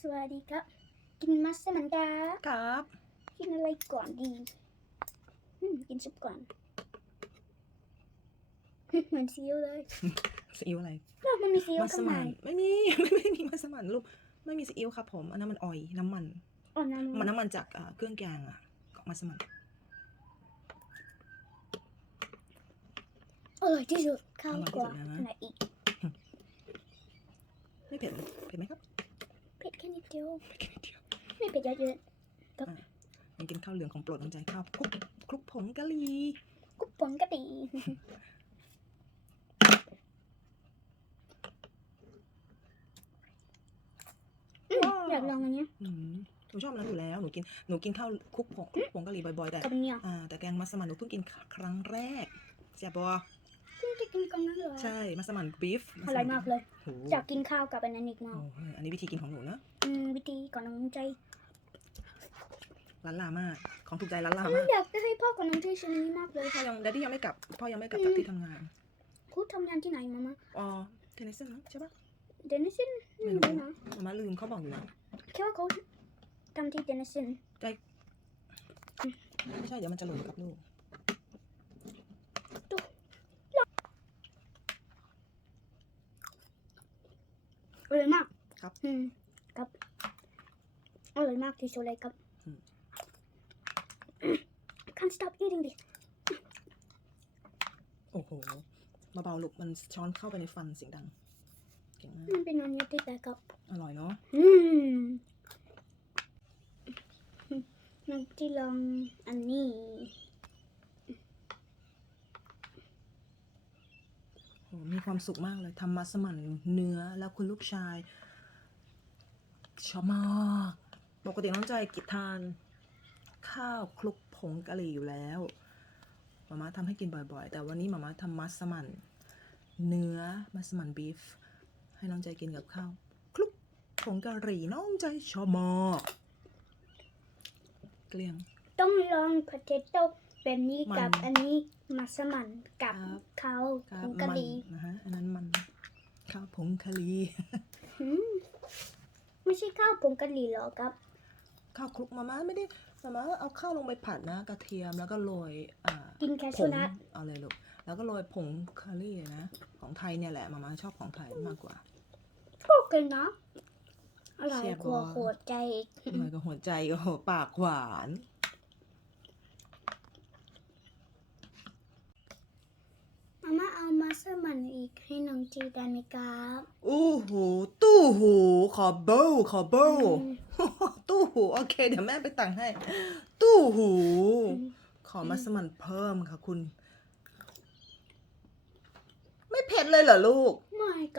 สวัสดีครับ กินมัสมั่นครับครับ กินอะไรก่อนดีอืมกินซุปก่อน เหมือนซีอิ๊วเลยซีอิ๊วอะไรแล้วมันมีซีอิ๊วมัสข้างในมั่นไม่มีไม่ไม่มีมัสมั่นลูกไม่มีซีอิ๊วครับผมอันนั้นมันออยล์น้ำมัน อ่อนน้ำมันน้ำมันจากอ่าเครื่องแกงอะของมัสมั่นอร่อยที่สุดข้าวกว่าไหนอีก ไม่เผ็ดเลยเผ็ดไหมครับ เผ็ดแค่นิดเดียวเผ็ดแค่นิดเดียวไม่เผ็ดเยอะยังกินข้าวเหลืองของโปรดน้องใจข้าวคลุกคลุกผงกะหรี่ๆกุ๊บปนก็ดีอืมอยากลองอันเนี้ยอืมหนูชอบอันนั้นอยู่แล้วหนูกินหนูกินข้าวคลุกผงคลุกผงกะหรี่บ่อยๆแต่กับอันเนี้ยอ่าแต่แกงมัสมั่นหนูเพิ่งกินครั้งแรกแซ่บปะเพิ่งจะกินกับนั้นเหรอใช่มัสมั่นบีฟอร่อยมากเลยโอ้โหอยากกินข้าวกับอันนั้นอีกมากโอ้โหอันนี้วิธีกินของหนูนะอืมวิธีก่อนน้องใจล้านลามาก ของถูกใจล้านลามากอยากจะให้พ่อกับน้องใจชิ้นนี้มากเลยพ่อค่ะยังดดดี้ยังไม่กลับ พ่อยังไม่กลับจากที่ทำงานพูดทำงานที่ไหนมามาอ๋อเทนนิสมั้งใช่ปะเดนิสันไม่ไม่รู้รู้นะมาม่าลืมเขาบอกอยู่นะคิดว่าเขาทำที่เดนิสันไม่ใช่เดี๋ยวมันจะหล่นกับลูก อ ร่อยมากครับ อืมครับอร่อยมากที่สุดเลยครับอืม can't stop eating this โอ้โหเบาๆลูกมันช้อนเข้าไปในฟันเสียงดังเก่งมากมันเป็นอันนี้ที่แต่ครับอร่อยเนาะอืมน้องที่ลองอันนี้ โอ้ มีความสุขมากเลยทำมัสมั่นเนื้อแล้วคุณลูกชายชอบมากปกติน้องใจกินทาน ข้าวคลุกผงกะหรี่อยู่แล้วมาม่าทำให้กินบ่อยๆ แต่วันนี้มาม่าทำมัสมั่นเนื้อมัสมั่นบีฟให้น้องใจกินกับข้าวคลุกผงกะหรี่น้องใจชอบมากเกลี้ยง ต้องลอง potato แบบนี้มันกับอันนี้มัสมั่นกับครับข้าวครัผบงกะมัหรี่นะฮะอันนั้นมันข้าวผงกะหรี่อืมไม่ใช่ข้าวผงกะหรี่หรอครับ ข้าวคลุกมาม่าไม่ได้มาม่าเอาข้าวลงไปผัดนะกระเทียมแล้วก็โรยอ่ากินแคผชูงนัทเอาเลยลูกแล้วก็โรยผงคารี่นะของไทยเนี่ยแหละมาม่าชอบของไทยมากกว่าโอเคนะอร่อยเสียบกว่าบ่หัวใจอีกทำไมกับหัวใจโอ้โหปากหวาน มาม่าเอามั สมั่นอีกให้น้องจีได้ไหมครับอู้หูตู้หูขอเบลขอเบลอืมตู้หูโอเค เดี๋ยวแม่ไปตังค์ให้ ตู้หูอืมขอมัสมั่นเพิ่มค่ะคุณ ไม่เผ็ดเลยเหรอลูก ไม่ค